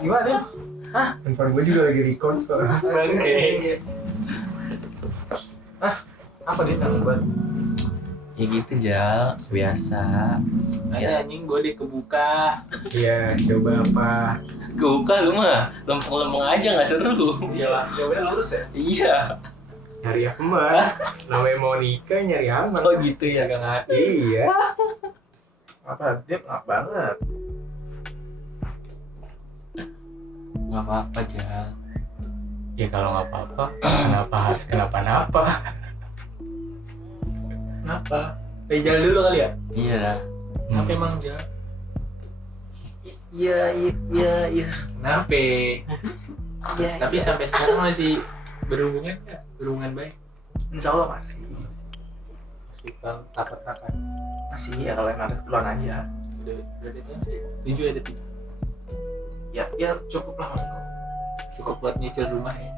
Gimana nih? Hah? Handphone gue juga lagi record kok. Oke. Apa dia nang buat? Ya gitu Jal, biasa. Ada anjing gue dikebuka. Iya, coba apa? Kebuka lu mah, lempeng-lempeng aja nggak seru. Iya, jawabannya lurus ya. Iya. Nyari aman. Namanya mau nikah nyari aman. Oh gitu ya Kang Adi. Iya. Apa dia ngap banget? Nggak apa-apa Jal. Ya kalau nggak apa-apa, kenapa harus kenapa-napa? Kenapa? Jal dulu kali ya? Iya. Kenapa emang Jal? Iya. Kenapa? Iya. Tapi sampai sekarang masih berhubungan nggak? Berhubungan baik? Insya Allah masih. Masih takut-takut. Masih ya kalau emang ada keperluan aja. Udah berapa tahun sih? 7 ada 7. Ya cukup lah menurutku. Cukup buat nyicil rumah ya.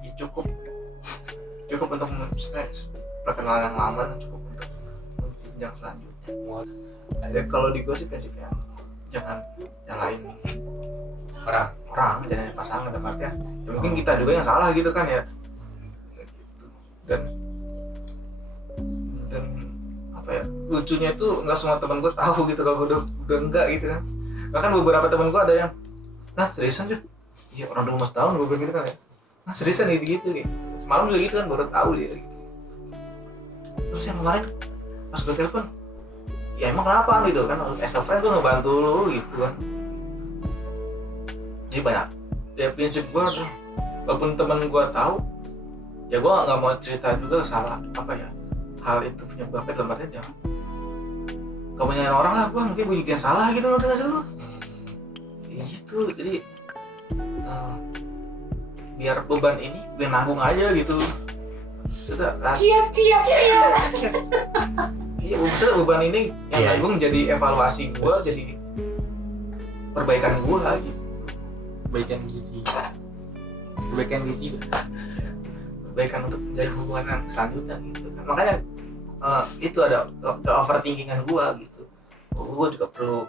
Ya, cukup. Cukup untuk perkenalan yang lama dan cukup untuk jenjang selanjutnya. Ada kalau di gue sih prinsipnya jangan nyalain orang jangan pasangan dalam artian ya mungkin kita juga yang salah gitu kan ya kayak gitu dan apa ya lucunya tuh nggak semua teman gue tahu gitu kalau gue udah enggak gitu kan bahkan beberapa teman gue ada yang nah seriusan tuh iya orang udah 5 tahun gue bilang gitu kan ya nah seriusan gitu semalam juga gitu kan baru tahu dia gitu terus yang kemarin pas gue telepon ya emang kenapa gitu kan as a friend gue ngebantu lu gitu kan jadi banyak ya prinsip gue tuh walaupun temen gue tahu ya gue nggak mau cerita juga salah apa ya hal itu penyebabnya dalam artian jangan gak punya orang lah gue mungkin gue juga yang salah gitu ngerti gak sih lu gitu jadi biar beban ini gue nanggung aja gitu sudah Ciap. iya maksudnya beban ini yang nanggung jadi evaluasi gue jadi perbaikan gue gitu Kebaikan gizi. perbaikan untuk menjadi hubungan yang selanjutnya gitu kan makanya itu ada overthinkingan gue gitu gue juga perlu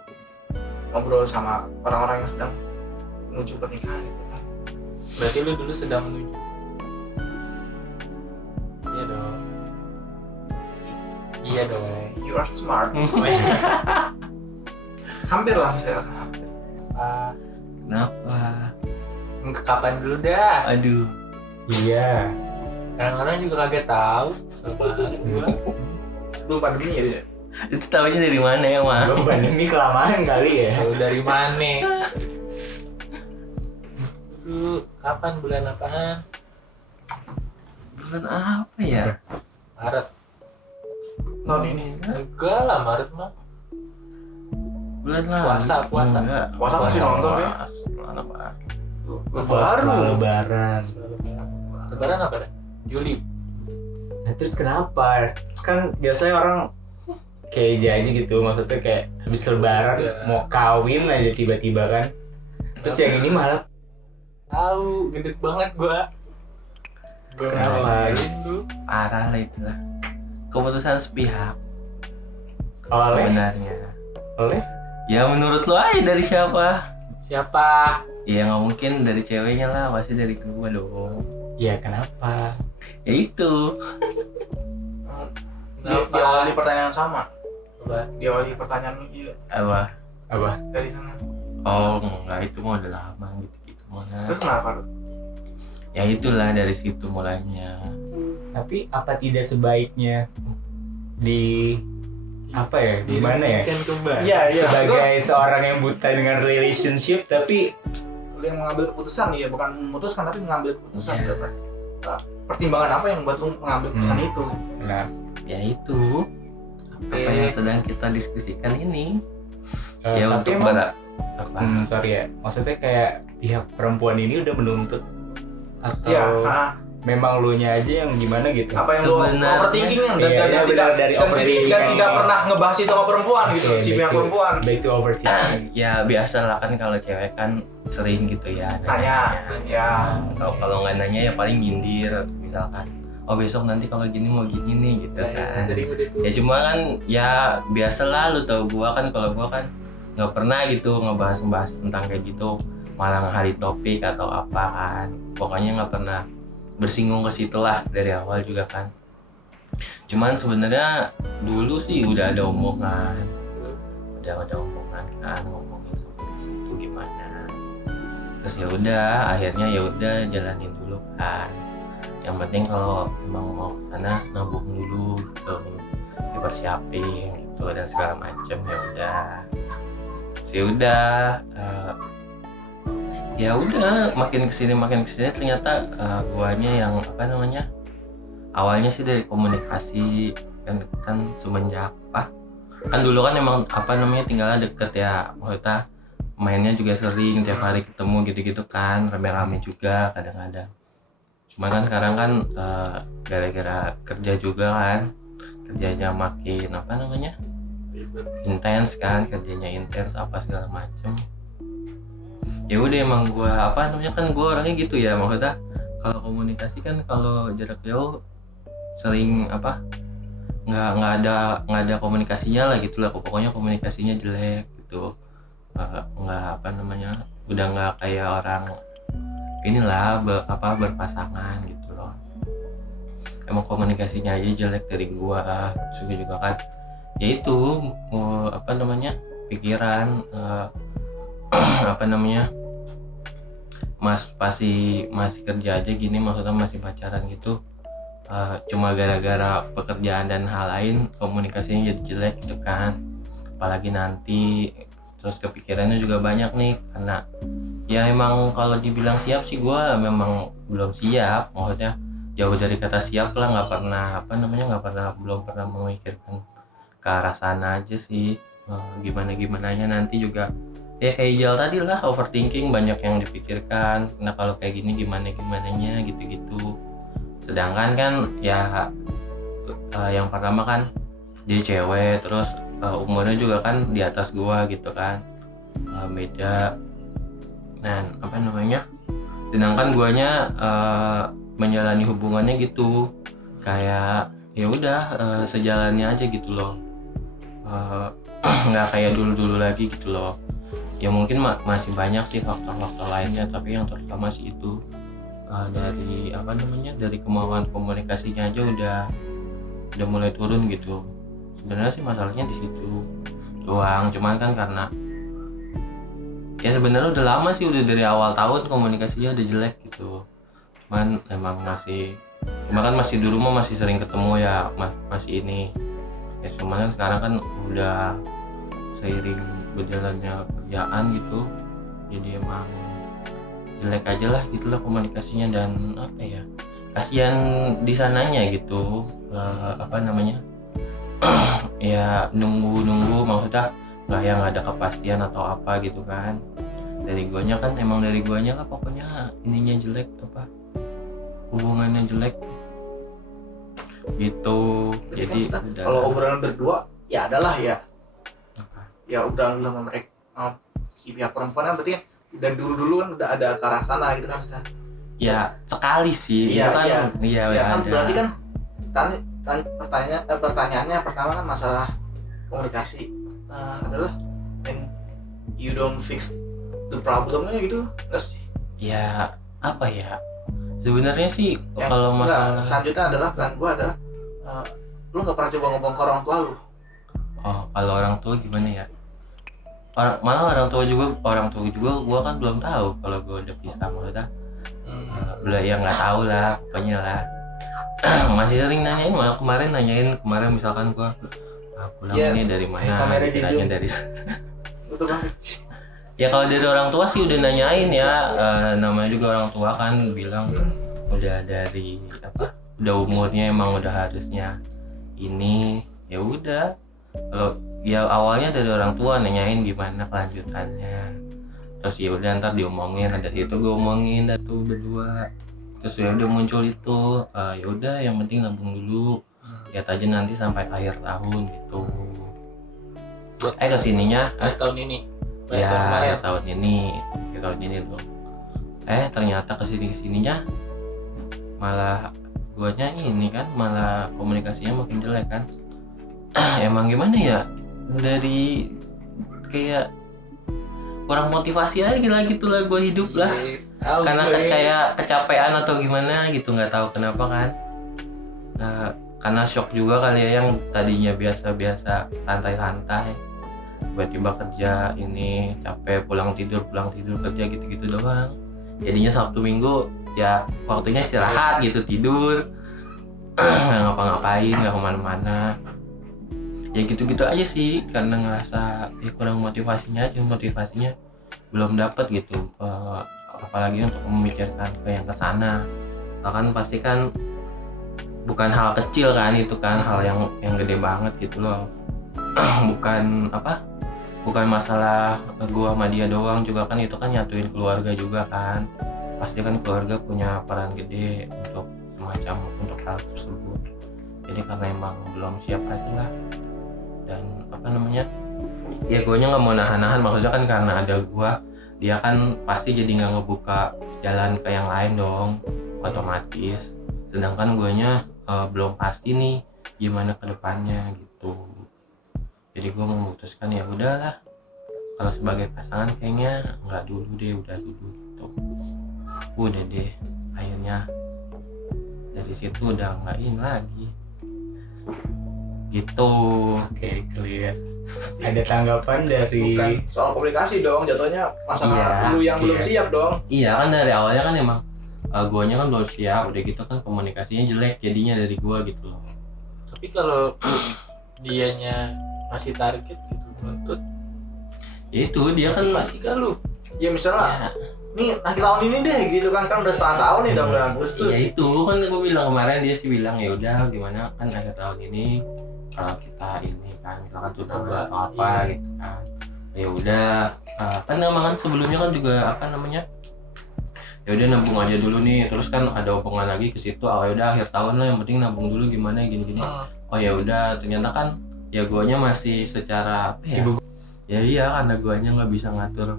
ngobrol sama orang-orang yang sedang menuju pernikahan gitu kan Berarti lu dulu sedang menuju. Iya dong. Iya dong. you are smart hampir lah saya rasa hampir Kenapa? Kapan dulu dah? Aduh. Iya. Orang-orang juga kagak tahu. Sabar gua. sebelum pandemi ya dia Itu tahunya dari mana ya, Mak? Belum pandemi kelamaan kali ya. Tahu dari mana? Dulu kapan bulan apaan? Bulan apa ya? Maret. tahun ini Enggak lah Maret mah. Bulan lalu. Puasa. Enggak. Puasa masih nonton ya? Bulan apa? baru Lebaran. Lebaran apa dah? Juli. Nah, terus kenapa? Kan biasanya orang kayak janji gitu, maksudnya kayak habis lebaran mau kawin aja tiba-tiba kan. Terus yang ini malah Tahu, gendut banget gua. kenapa? Gitu. Parah lah itulah. Keputusan sepihak Oleh sebenarnya. oleh Ya menurut lo aja dari siapa? Siapa? Ya nggak mungkin dari ceweknya lah, pasti dari gua dong. ya kenapa? Ya itu. diawali pertanyaan yang sama Coba. diawali pertanyaan iya Apa? Apa? dari sana Oh enggak, itu mah udah lama gitu mah. terus kenapa Ya itulah dari situ mulainya. Tapi apa tidak sebaiknya di apa ya? Gimana ya? Kan kembali. iya Sebagai seorang yang buta dengan relationship tapi lu yang mengambil keputusan ya bukan memutuskan tapi mengambil keputusan Iya. pertimbangan apa yang buat lu mengambil keputusan itu nah, Ya itu apa yang sedang kita diskusikan ini. Ya tapi untuk emang apa? sorry ya, maksudnya kayak pihak perempuan ini udah menuntut atau ya memang lu nya aja yang gimana gitu? apa yang lu Sebenarnya- overthinking yang Iya, dan iya, tidak benar, dari overthinking. dan tidak pernah ngebahas itu sama perempuan gitu Oke, si back pihak to- perempuan back to overthinking. Ya biasa lah kan kalau cewek kan sering gitu ya. Tanya, ya. Kalau nggak nanya ya paling nyindir atau misalkan. Oh besok nanti kalau gini mau gini nih gitu kan. Sering udah tuh. Ya cuma kan ya biasa lah lu tau gua kan kalau gua kan nggak pernah gitu ngebahas tentang kayak gitu. malah ngehari topik atau apa kan, pokoknya nggak pernah bersinggung ke situ lah dari awal juga kan. Cuman sebenarnya dulu sih udah ada omongan kan, ngomongin seperti situ gimana. Terus ya udah, akhirnya ya udah jalanin dulu kan. Yang penting kalau emang mau kesana nabung dulu gitu, dipersiapin gitu dan segala macem. Ya udah, ya udah makin kesini ternyata guanya yang apa namanya, awalnya sih dari komunikasi kan semenjak kan dulu kan emang apa namanya tinggalnya deket ya, maksudnya mainnya juga sering tiap hari ketemu gitu-gitu kan, rame-rame juga kadang-kadang. Cuma kan sekarang kan gara-gara kerja juga kan, kerjanya makin apa namanya intens kan, kerjanya intens apa segala macem. Ya udah emang gua apa namanya kan gua orangnya gitu ya, maksudnya kalau komunikasi kan kalau jarak jauh sering apa nggak ada komunikasinya lah gitu lah, pokoknya komunikasinya jelek gitu. Nggak apa namanya, udah nggak kayak orang inilah berpasangan gitu loh. Emang komunikasinya aja jelek dari gua. Terus juga kan ya itu apa namanya pikiran apa namanya masih kerja aja gini, maksudnya masih pacaran gitu. Cuma gara-gara pekerjaan dan hal lain komunikasinya jadi jelek gitu kan, apalagi nanti. Terus kepikirannya juga banyak nih, karena ya emang kalau dibilang siap sih gue memang belum siap, maksudnya jauh dari kata siap lah, belum pernah memikirkan ke arah sana aja sih. Gimananya nanti juga ya kayak Ijal tadi lah, overthinking, banyak yang dipikirkan. Nah kalau kayak gini gimananya gitu-gitu. Sedangkan kan ya yang pertama kan dia cewek, terus umurnya juga kan di atas gua gitu kan, beda. Nah apa namanya, sedangkan guanya menjalani hubungannya gitu kayak ya udah sejalannya aja gitu loh, nggak kayak dulu lagi gitu loh. Ya mungkin masih banyak sih faktor-faktor lainnya, tapi yang terutama sih itu. Dari apa namanya, dari kemauan komunikasinya aja udah mulai turun gitu. Sebenarnya sih masalahnya di situ doang, cuman kan karena ya sebenarnya udah lama sih, udah dari awal tahun komunikasinya udah jelek gitu. Cuman emang masih di rumah masih sering ketemu ya, masih ini ya. Cuman kan sekarang kan udah seiring berjalannya kerjaan gitu, jadi emang jelek aja lah gitu lah komunikasinya. Dan apa ya, kasihan di sananya gitu, apa namanya ya nunggu maksudnya nggak ada kepastian atau apa gitu kan. Dari guanya kan pokoknya ininya jelek, apa hubungannya jelek gitu. Jadi kan, udah, kalau obrolan berdua ya adalah ya udah mereka si pihak perempuan kan berarti kan dan dulu kan udah ada ke arah sana gitu kan Ustaz. ya sekali sih Iya, kan, iya kan ada. berarti kan pertanyaannya pertama kan masalah komunikasi adalah when you don't fix the problemnya gitu nggak sih? Ya apa ya, sebenarnya sih kalau masalah selanjutnya adalah plan gua adalah lu nggak pernah coba ngomong ke orang tua lu. Kalau orang tua gimana ya, malah orang tua juga gua kan belum tahu kalau gua udah pisah, maksudnya belum, ya nggak tahu lah pokoknya lah. Masih sering nanyain, malah kemarin misalkan gua pulang ini dari mana, ditanya dari Betul banget. ya kalau dari orang tua sih udah nanyain ya, namanya juga orang tua kan bilang udah dari apa, udah umurnya emang udah harusnya ini. Ya udah, kalau ya awalnya dari orang tua nanyain gimana kelanjutannya, terus ya udah ntar diomongin, ada situ gue omongin dah tuh berdua. Terus ya udah muncul itu, ya udah yang penting nabung dulu, lihat aja nanti sampai akhir tahun gitu. Kesininya tahun ini. ya tahun ini loh. Ternyata kesininya malah guanya ini kan, malah komunikasinya makin jelek kan. Emang gimana ya, dari kayak kurang motivasi aja gitu lah gue hidup lah. Karena kayak kecapean atau gimana gitu, nggak tahu kenapa kan. Nah, karena shock juga kali ya, yang tadinya biasa-biasa santai-santai tiba-tiba kerja ini capek, pulang tidur kerja gitu-gitu doang. Jadinya Sabtu Minggu ya waktunya istirahat gitu, tidur nggak ngapa-ngapain, nggak kemana-mana ya gitu-gitu aja sih, karena ngerasa ya kurang motivasinya belum dapat gitu. Apalagi untuk memikirkan ke yang kesana, kan pasti kan bukan hal kecil kan, itu kan hal yang gede banget gitu loh. bukan masalah gua sama dia doang juga kan, itu kan nyatuin keluarga juga kan, pasti kan keluarga punya peran gede untuk hal tersebut. Jadi karena emang belum siap aja lah, dan ya guanya nggak mau nahan-nahan, maksudnya kan karena ada gua, dia kan pasti jadi nggak ngebuka jalan ke yang lain dong, otomatis. Sedangkan guanya belum pasti nih gimana ke depannya gitu. Jadi gua memutuskan ya udahlah, kalau sebagai pasangan kayaknya nggak dulu deh, udah dulu gitu. Udah deh, akhirnya dari situ udah nggak ini lagi gitu. Oke, clear. Ada tanggapan dari Bukan soal komunikasi dong, jatuhnya masalah lu yang belum siap dong. Iya kan, dari awalnya kan emang guanya kan belum siap, udah gitu kan komunikasinya jelek jadinya dari gua gitu loh. Tapi kalau dianya masih target gitu nuntut, Ya itu dia kan pasti kan lu. Ya misalnya nih akhir tahun ini deh gitu kan udah setengah tahun nih, udah bulan Agustus. ya itu kan gue bilang kemarin, dia sih bilang ya udah gimana kan akhir tahun ini kalau kita ini kan kita kan tunangan atau apa gitu kan. Ya udah kan emang kan sebelumnya kan juga ya udah nabung aja dulu nih, terus kan ada omongan lagi ke situ, ya udah akhir tahun lah yang penting nabung dulu gimana gini-gini. Oh ya udah, ternyata kan ya guanya masih secara ya iya, karena guanya nggak bisa ngatur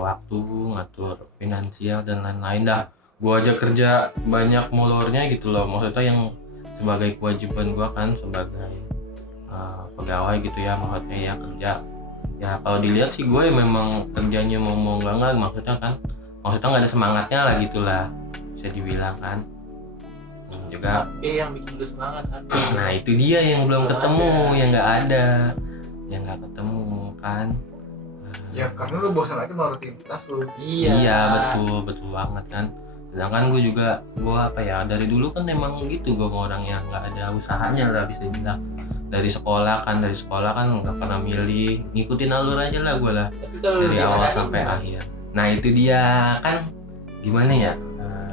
waktu, ngatur finansial dan lain-lain dah. Gua aja kerja banyak molornya gitu loh, maksudnya yang sebagai kewajiban gua kan sebagai pegawai gitu ya, maksudnya ya kerja ya. Kalau dilihat sih gue memang kerjanya mau nggak, maksudnya nggak ada semangatnya lah gitulah, bisa dibilang kan. Juga Yang bikin lu semangat kan. nah itu dia yang belum ketemu, yang nggak ketemu kan. Ya karena lu bosan aja sama rutinitas lu. Iya betul banget kan. Sedangkan gue dari dulu kan emang gitu, gue orang yang nggak ada usahanya lah bisa bilang. Dari sekolah kan nggak pernah milih, ngikutin alur aja lah gue lah, Tapi kalau dari awal sampai akhir. Nah itu dia kan, gimana ya,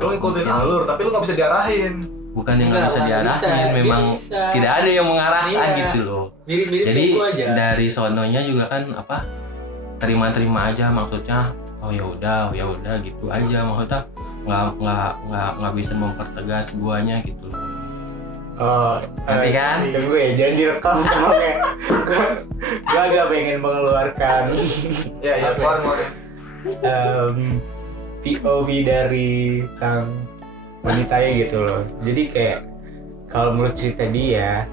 Lu ngikutin alur tapi lu nggak bisa diarahin. bukan yang nggak bisa diarahin, memang tidak ada yang mengarahkan gitu loh. Mirip-mirip Jadi kayak gua aja. dari sononya juga kan terima aja, maksudnya oh ya udah gitu aja, maksudnya nggak bisa mempertegas guanya gitu loh. Nanti kan tunggu ya, jangan direkam dong ya. Gue agak pengen mengeluarkan Ya keluar. POV dari sang wanita gitu loh. Jadi kayak kalau menurut cerita dia,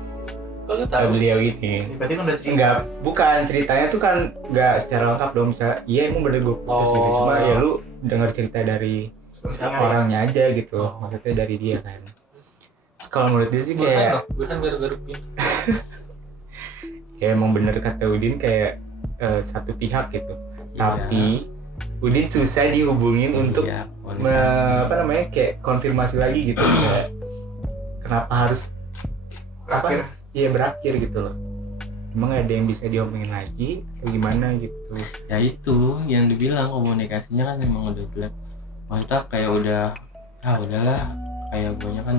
Kalau tahu beliau ini Berarti kan udah cerita. enggak, bukan ceritanya tuh kan enggak secara lengkap dong, misalnya iya emang bener gue putus gitu, cuma ya lu denger cerita dari orangnya aja gitu, maksudnya dari dia kan. Terus kalau menurut dia sih kayak gue kan baru-baru pindah. ya emang bener kata Udin, kayak satu pihak gitu. Tapi Udin susah dihubungin untuk Iya, kayak konfirmasi lagi gitu, kayak kenapa harus Terakhir. berakhir gitu loh. Emang ada yang bisa diomongin lagi atau gimana gitu? ya itu yang dibilang, komunikasinya kan emang udah jelek, maksudnya kayak udahlah, kayak guanya kan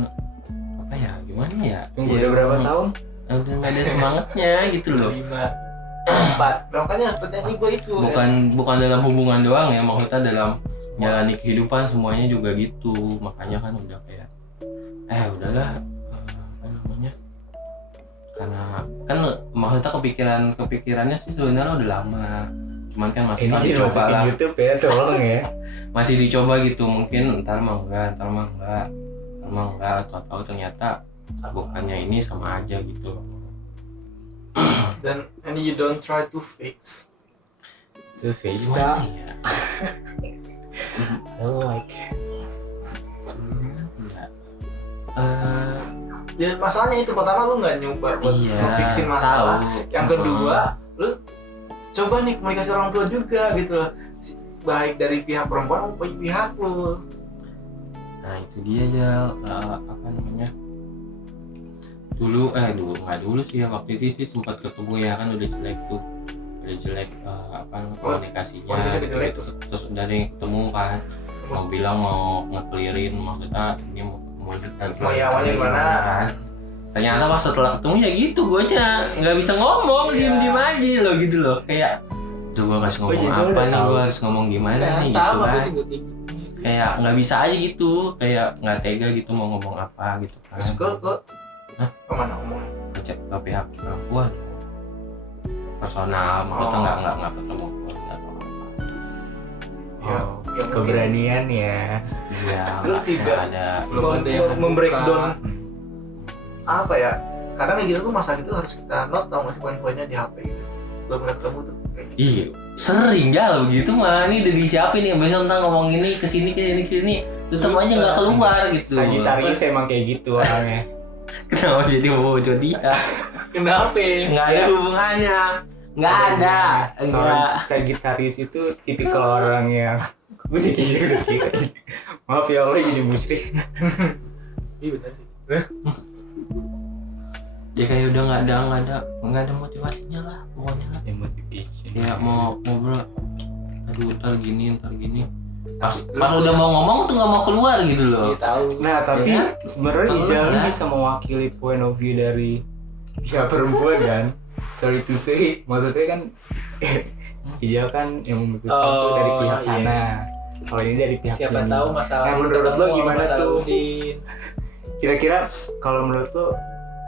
gimana ya, Tunggu udah berapa tahun? udah nggak ada semangatnya gitu loh. 5, 4. Makanya ternyata gue itu. bukan dalam hubungan doang ya, maksudnya dalam jalani kehidupan semuanya juga gitu. Makanya kan udah kayak udahlah, karena kan maksudnya kepikirannya sih sebenarnya udah lama, cuman kan masih Ini jadi dicoba masukin lah, YouTube ya, tolong ya. masih dicoba gitu, mungkin ntar mah enggak, atau ternyata bukannya ini sama aja gitu. Dan you don't try to fix. itu Vesta. Gimana ya? Oh like Ya masalahnya itu pertama lu nggak nyoba buat nge-fixin masalah. tahu. Yang kedua, lu coba nih komunikasi orang tua juga gitu loh. Baik dari pihak perempuan maupun pihak lu. Nah itu dia aja apa namanya, dulu sih ya, waktu itu sih sempat ketemu ya kan, udah jelek komunikasinya komunikasi jelek. terus udah ada yang ketemu kan, mau bilang mau nge-clearin, maksudnya ini mau awalnya gimana kan. Ternyata pas setelah ketemu ya gitu, gue aja nggak bisa ngomong, diem aja loh gitu loh, kayak tuh gue harus ngomong apa nih, gue harus ngomong gimana nih gitu sama kan, gue juga kayak gitu. kayak nggak bisa aja gitu, kayak nggak tega gitu mau ngomong apa gitu kan. Terus ke kemana ngomongnya? Ke pihak perempuan personal, maksudnya nggak ketemu keluarga atau apa. Ya, ya keberanian ya. Iya, Lu tidak ada membreakdown apa ya? Kadang kayak gitu tuh masalah itu harus kita note, tau nggak sih poin-poinnya di HP gitu. Sebelum kita ketemu tuh. Kayak gitu. Iya, sering galau gitu mah, ini udah disiapin nih, besok ntar ngomong ini kesini tetap aja nggak keluar gitu. Sagitarius emang kayak gitu orangnya. Kenapa jadi bocor dia? Kenapa? Nggak ada hubungannya, nggak ada. Soalnya Sagitarius itu tipikal orang yang gue jadi udah kira. Maaf ya Allah jadi musyrik. Iya benar sih. Dia kayak udah nggak ada motivasinya lah pokoknya lah. Motivation. Kayak mau ngobrol, aduh ntar gini. Pas udah mau ngomong tuh nggak mau keluar gitu loh. Iya tahu. Nah tapi Ya kan? sebenarnya Tahu Ijal lah. bisa mewakili point of view dari pihak perempuan kan. Sorry to say, maksudnya kan Ijal kan yang memutuskan tuh dari pihak iya. sana. Kalau ini dari pihak Siapa sini. tahu masalah. Nah menurut lo gimana masalah tuh? Udin. Kira-kira kalau menurut lo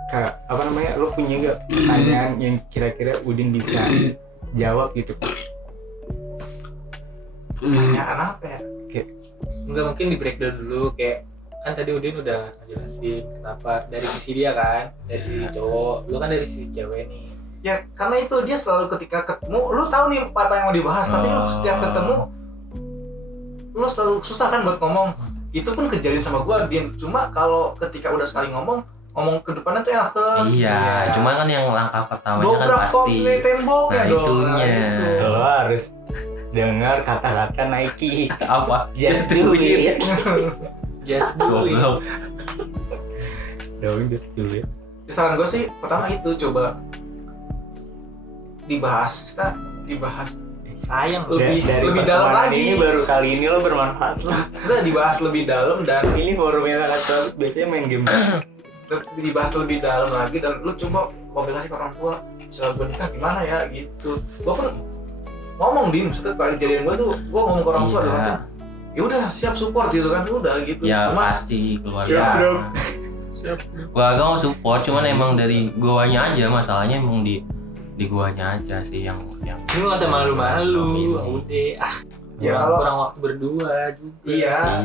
kayak apa namanya, lo punya nggak pertanyaan yang kira-kira Udin bisa jawab gitu? Pertanyaan apa ya? Enggak, mungkin di breakdown dulu, kayak kan tadi Udin udah ngejelasin kenapa dari sisi dia kan, dari sisi cowok, lu kan dari sisi cewek nih. Ya karena itu dia selalu ketika ketemu, lu tahu nih apa yang mau dibahas, tapi lu setiap ketemu lu selalu susah kan buat ngomong. Itu pun kejadian sama gua, Din. Cuma kalau ketika udah sekali ngomong ke depannya tuh enak tuh. Iya, cuma kan yang langkah pertamanya kan Dobrak pasti. tembok Nah, ya dong. itunya. Itu. Lo harus dengar kata-kata Nike. Apa? Just do it. Just do it. Goblok. Dong, just do it. Saran gue sih pertama itu coba dibahas Sayang lu. Lebih Dari dalam pertemanan lagi. ini baru kali ini lo bermanfaat lo. Sudah dibahas lebih dalam dan Ini forumnya sangat bagus, biasanya main game. dibahas lebih dalam lagi, dan lu coba komunikasi ke orang tua setelah gue nikah gimana ya gitu. Gue pun ngomong setelah kali kejadian gue tuh, gue ngomong ke orang tua dalam arti, ya udah siap support gitu kan, udah gitu. Ya Cuma pasti keluarga. Siap, bro. Keluarga mau support, cuman emang dari guanya aja, masalahnya emang di guanya aja sih yang Lu gak usah malu-malu, udah Ya, kurang waktu berdua juga.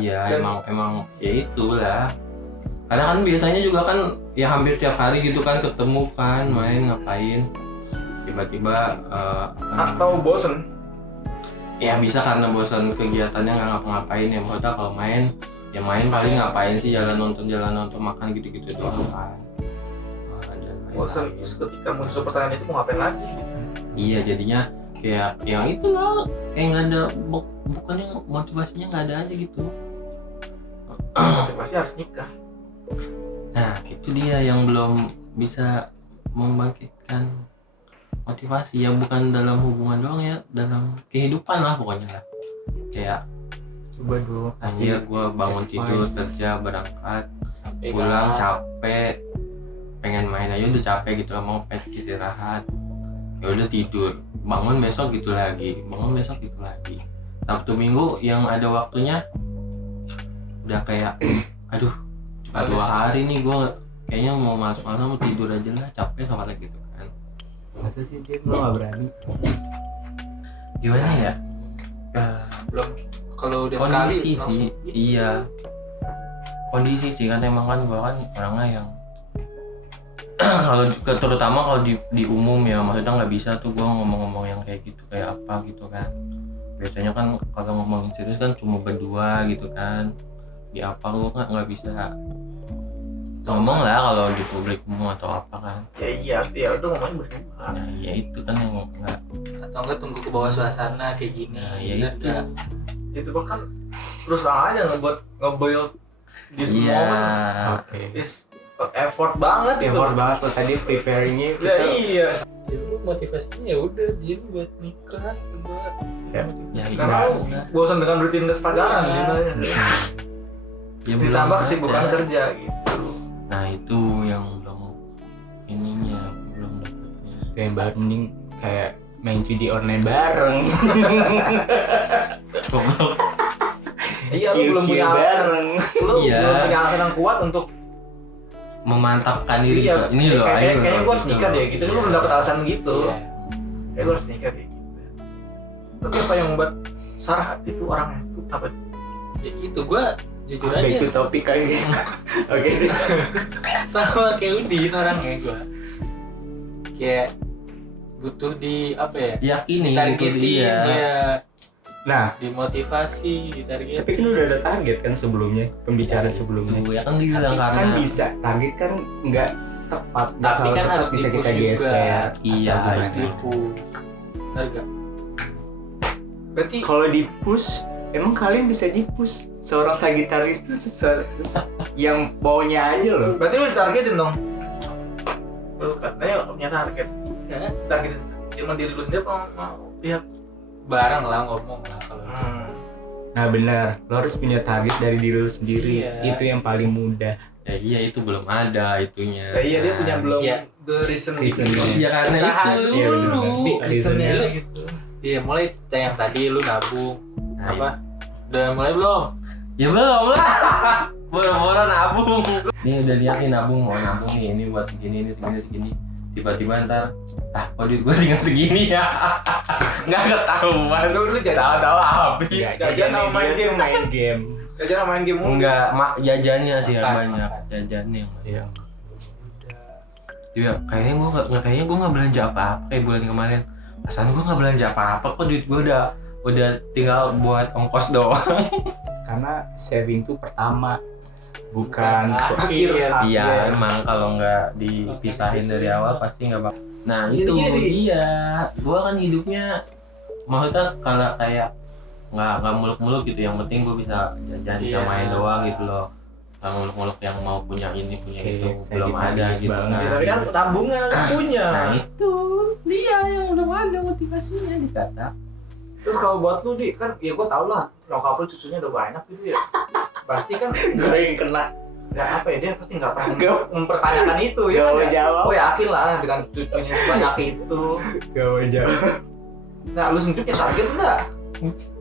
Iya, Dan- emang ya itulah. Karena kan biasanya juga kan ya hampir tiap hari gitu kan ketemu kan, main ngapain, tiba-tiba atau bosen. ya bisa karena bosan kegiatannya nggak ngapa-ngapain ya, maksudnya kalau main ya main paling ngapain sih, jalan nonton makan gitu-gitu doang kan. Dan lain-lain. Bosen, terus ketika muncul pertanyaan itu mau ngapain lagi gitu. Iya, jadinya kayak yang itu loh, kayak nggak ada bukannya motivasinya nggak ada aja gitu. Motivasi harus nikah. Nah itu dia yang belum bisa membangkitkan motivasi, ya bukan dalam hubungan doang ya, dalam kehidupan lah pokoknya lah. Kayak Coba dulu ya gue bangun advice. tidur kerja berangkat Capek pulang kan? capek, pengen main aja udah capek gitu, mau istirahat ya udah tidur, bangun besok gitu lagi, Sabtu Minggu yang ada waktunya udah kayak aduh cuma 2 hari nih gue kayaknya mau malas-malasan, mau tidur aja lah, capek sama lagi gitu kan. Masa sih dia lo gak berani? Gimana ya, Belum, kalau udah kondisi sekali sih langsung. iya, kondisi sih kan, emang kan gue kan orangnya yang kalau terutama kalau di umum ya, maksudnya nggak bisa tuh gue ngomong-ngomong yang kayak gitu, kayak apa gitu kan. Biasanya kan kalau ngomongin serius kan cuma berdua gitu kan, di apa lu nggak bisa ngomong lah kalau di publik umum atau apa kan. Ya udah ngomongnya berdua. Nah ya itu kan yang nggak, Atau enggak tunggu ke bawah suasana kayak gini. nah ya Bener itu. nggak? Itu bahkan terus aja ngebuild this Iya. moment Oke. is effort banget itu. Effort banget lo tadi preparingnya Ya iya. Ya lu motivasinya ya udah dia buat nikah coba. Ya. Ya, Karena iya. lu bosan dengan rutinitas pacaran Iya. gitu. Ya, belum Ditambah ada. kesibukan kerja gitu. Nah itu yang belum ininya, belum dapetnya. Itu yang baru mending kayak main judi online bareng. Goblok. Iya lu belum punya Kill-kill alasan. bareng. Lu Iya. belum punya alasan yang kuat untuk Memantapkan diri iya, gitu. Ini loh, kayaknya ayo gue harus gitu nikah loh. deh gitu. Lu belum dapet alasan gitu. Iya. Kayak gue harus nikah deh gitu. Tapi apa yang membuat Sarah itu orangnya itu apa? Ya itu gua jujur Back to aja topic kali ini. Oke. sama kayak Udin orangnya gua. Kayak butuh di apa ya? Yakini Ditargetin gitu dia. ya, Nah, dimotivasi, ditargetin. tapi kan udah ada target kan sebelumnya, pembicaraan sebelumnya. Ya kan dibilang Tapi karena Kan bisa, target kan nggak tepat. nggak Tapi selalu kan tepat, harus bisa di-push kita juga. geser. Iya, Atau harus gimana. di-push. Bener gak? Berarti Kalau di push, emang kalian bisa di push. Seorang Sagitarius itu yang baunya aja loh. berarti lu ditargetin dong. Lu katanya punya target. Ya, Targetin cuma diri lu sendiri apa mau pihak? bareng lah ngomong lah kalau Nah benar, lo harus punya target dari diri lo sendiri. Iya. Itu yang paling mudah. ya iya itu belum ada itunya. Ya iya dia punya belum Iya. the reason Reason. gitu. Iya karena Usaha itu. Iya, bener. dulu. Big Reasonnya reasonnya. gitu. Iya, mulai yang tadi lu nabung. Nah, Apa? Udah mulai belum? Ya belum lah. Boro-boro nabung. Nih udah lihat nih nabung, mau nabung nih, ini buat segini, ini segini. Tiba-tiba ntar, kok duit gue tinggal segini ya. Nggak ketahuan. Lu jadi Tahu-tahu habis. Iya, jajan sama main game. main game. Jajan main game mulu. Enggak, jajannya sih yang Makan, banyak. makan. Jajannya yang banyak. Iya. Iya, kayaknya gue nggak belanja apa-apa kayak bulan kemarin. Perasaan gue nggak belanja apa-apa kok, duit gue udah tinggal buat ongkos doang. Karena saving tuh pertama, bukan akhir. Iya, emang kalau nggak dipisahin dari awal pasti nggak bakal. Nah itu Gini. dia, gue kan hidupnya maksudnya kalau kayak nggak muluk-muluk gitu. Yang penting gue bisa jajan, bisa Iya. main doang gitu loh. Nggak muluk-muluk yang mau punya ini punya Oke, itu saya belum ada Sagitarius gitu. banget. Nah, Ya, tapi kan tabungan harus punya. nah itu dia yang belum ada motivasinya dikata. Terus kalau buat lu di kan ya gua tau lah nyokap lu cucunya udah banyak gitu ya. Pasti kan gue yang kena. nggak apa ya dia pasti nggak pernah Gak- mempertanyakan itu ya. Gak mau kan? jawab. Gua yakin lah dengan cucunya sebanyak itu. Gak mau jawab. Nah lu sendiri punya target nggak?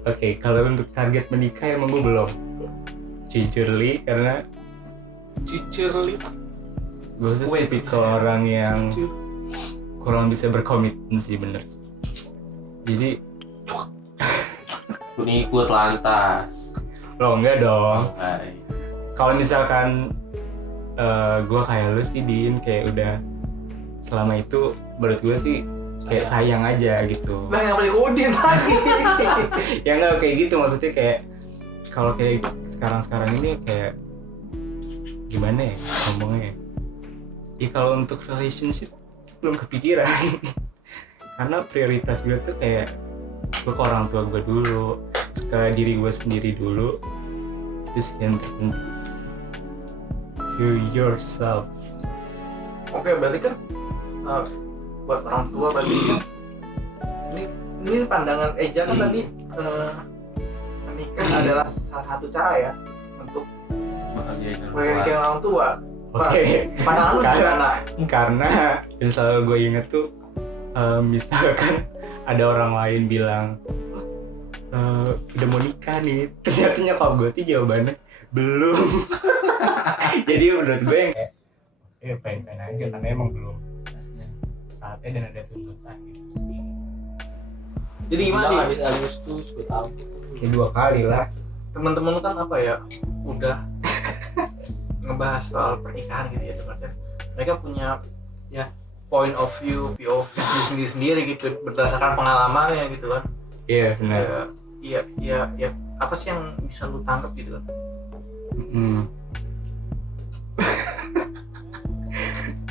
Oke, kalau untuk target menikah emang gue belum. Jujurly, karena Jujur li. gue tuh tipikal orang yang kurang bisa berkomitmen sih, bener sih. Jadi Ikut lantas. lo enggak dong. Oke. Kalau misalkan gue kayak lu sih Din, kayak udah selama itu menurut gue sih kayak sayang aja gitu. Nah yang paling Udin lagi. Ya enggak kayak gitu, maksudnya kayak kalau kayak sekarang ini kayak gimana ya ngomongnya. Ya kalau untuk relationship belum kepikiran. Karena prioritas gue tuh kayak gue ke orang tua gue dulu, ke diri gue sendiri dulu, itu sih yang terpenting. To yourself. Oke berarti kan buat orang tua berarti kan ini pandangan Eja kan tadi menikah adalah salah satu cara ya untuk memiliki orang tua. Oke. Pandangan lu gimana? Karena yang selalu gue inget tuh misalkan ada orang lain bilang udah mau nikah nih, ternyata nyokap gue tuh jawabannya belum. Jadi menurut gue yang kayak fine aja karena emang belum saatnya dan ada tuntutan gitu. Jadi gimana nih? Habis Agustus gue tahu. Kayak 2 kali lah. Teman-teman lu kan apa ya udah ngebahas soal pernikahan gitu ya teman-teman. Mereka punya ya point of view POV sendiri gitu berdasarkan pengalamannya gitu kan. Iya benar. Iya apa sih yang bisa lu tangkap gitu kan.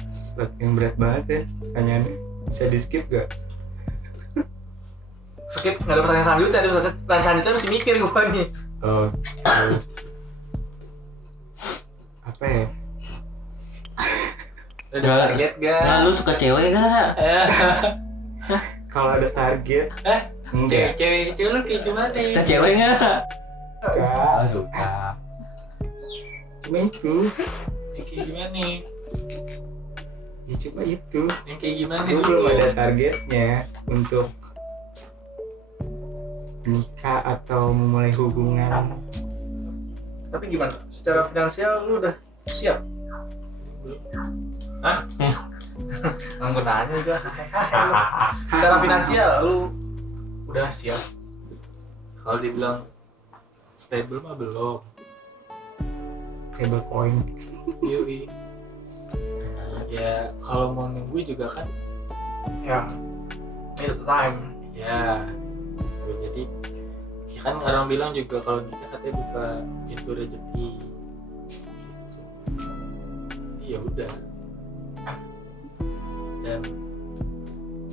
Sesuatu yang berat banget ya pertanyaannya, bisa di skip gak? Skip, nggak ada pertanyaan selanjutnya, ada pertanyaan selanjutnya mesti mikir gue nih. Oh apa ya? Ada target gak? Nah, lu suka cewek gak? Kalau ada target enggak. Cewek lu kayak gimana nih? Suka cewek gak? Enggak, Suka. cuma itu. Yang kayak gimana nih? Ya cuma itu. Yang kayak gimana Gue belum ada targetnya untuk nikah atau memulai hubungan. Tapi gimana? Secara finansial lu udah siap? Hah? Nggak nanya juga. Secara finansial lu udah siap? Kalau dibilang stable mah belum. Stable point. Yui. Ya kalau mau nunggu juga kan Ya, need time. ya tuh, jadi ya kan orang bilang juga kalau nikah katanya buka pintu rezeki gitu. Ya udah, dan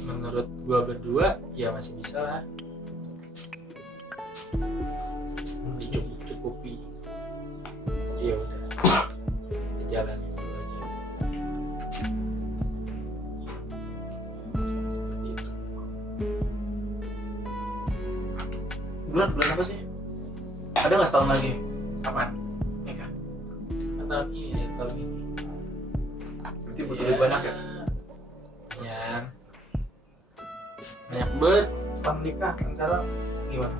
menurut gua berdua ya masih bisa lah dicukupi. Ya udah, jalanin dulu aja seperti itu. Bulan apa sih? Ada nggak setahun lagi? Kapan? Nikah? Kan tahun ini ya, tahun ini. Berarti butuh duit banyak ya? Ya banyak banget. Pas nikah rencana gimana?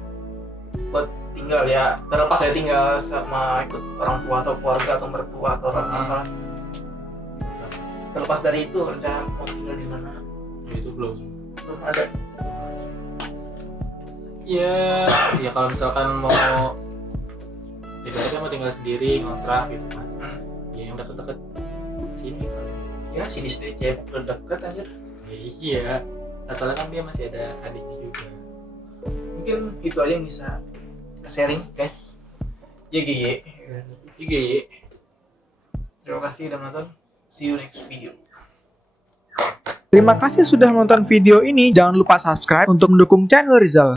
Buat tinggal ya, terlepas dari tinggal sama ikut orang tua atau keluarga atau mertua atau orang apa. Terlepas dari itu rencana mau tinggal di mana? Ya, itu belum. Belum ada. Ya kalau misalkan mau ibaratnya mau tinggal sendiri ngontrak gitu kan. Ya yang deket-deket sini paling. Ya sini sendiri cewek udah deket anjir. Ya, iya. Asalnya kan dia masih ada adiknya juga. Mungkin itu aja yang bisa kita sharing guys. YGY. YGY. Terima kasih udah menonton. See you next video. Terima kasih sudah menonton video ini. Jangan lupa subscribe untuk mendukung channel Rizal.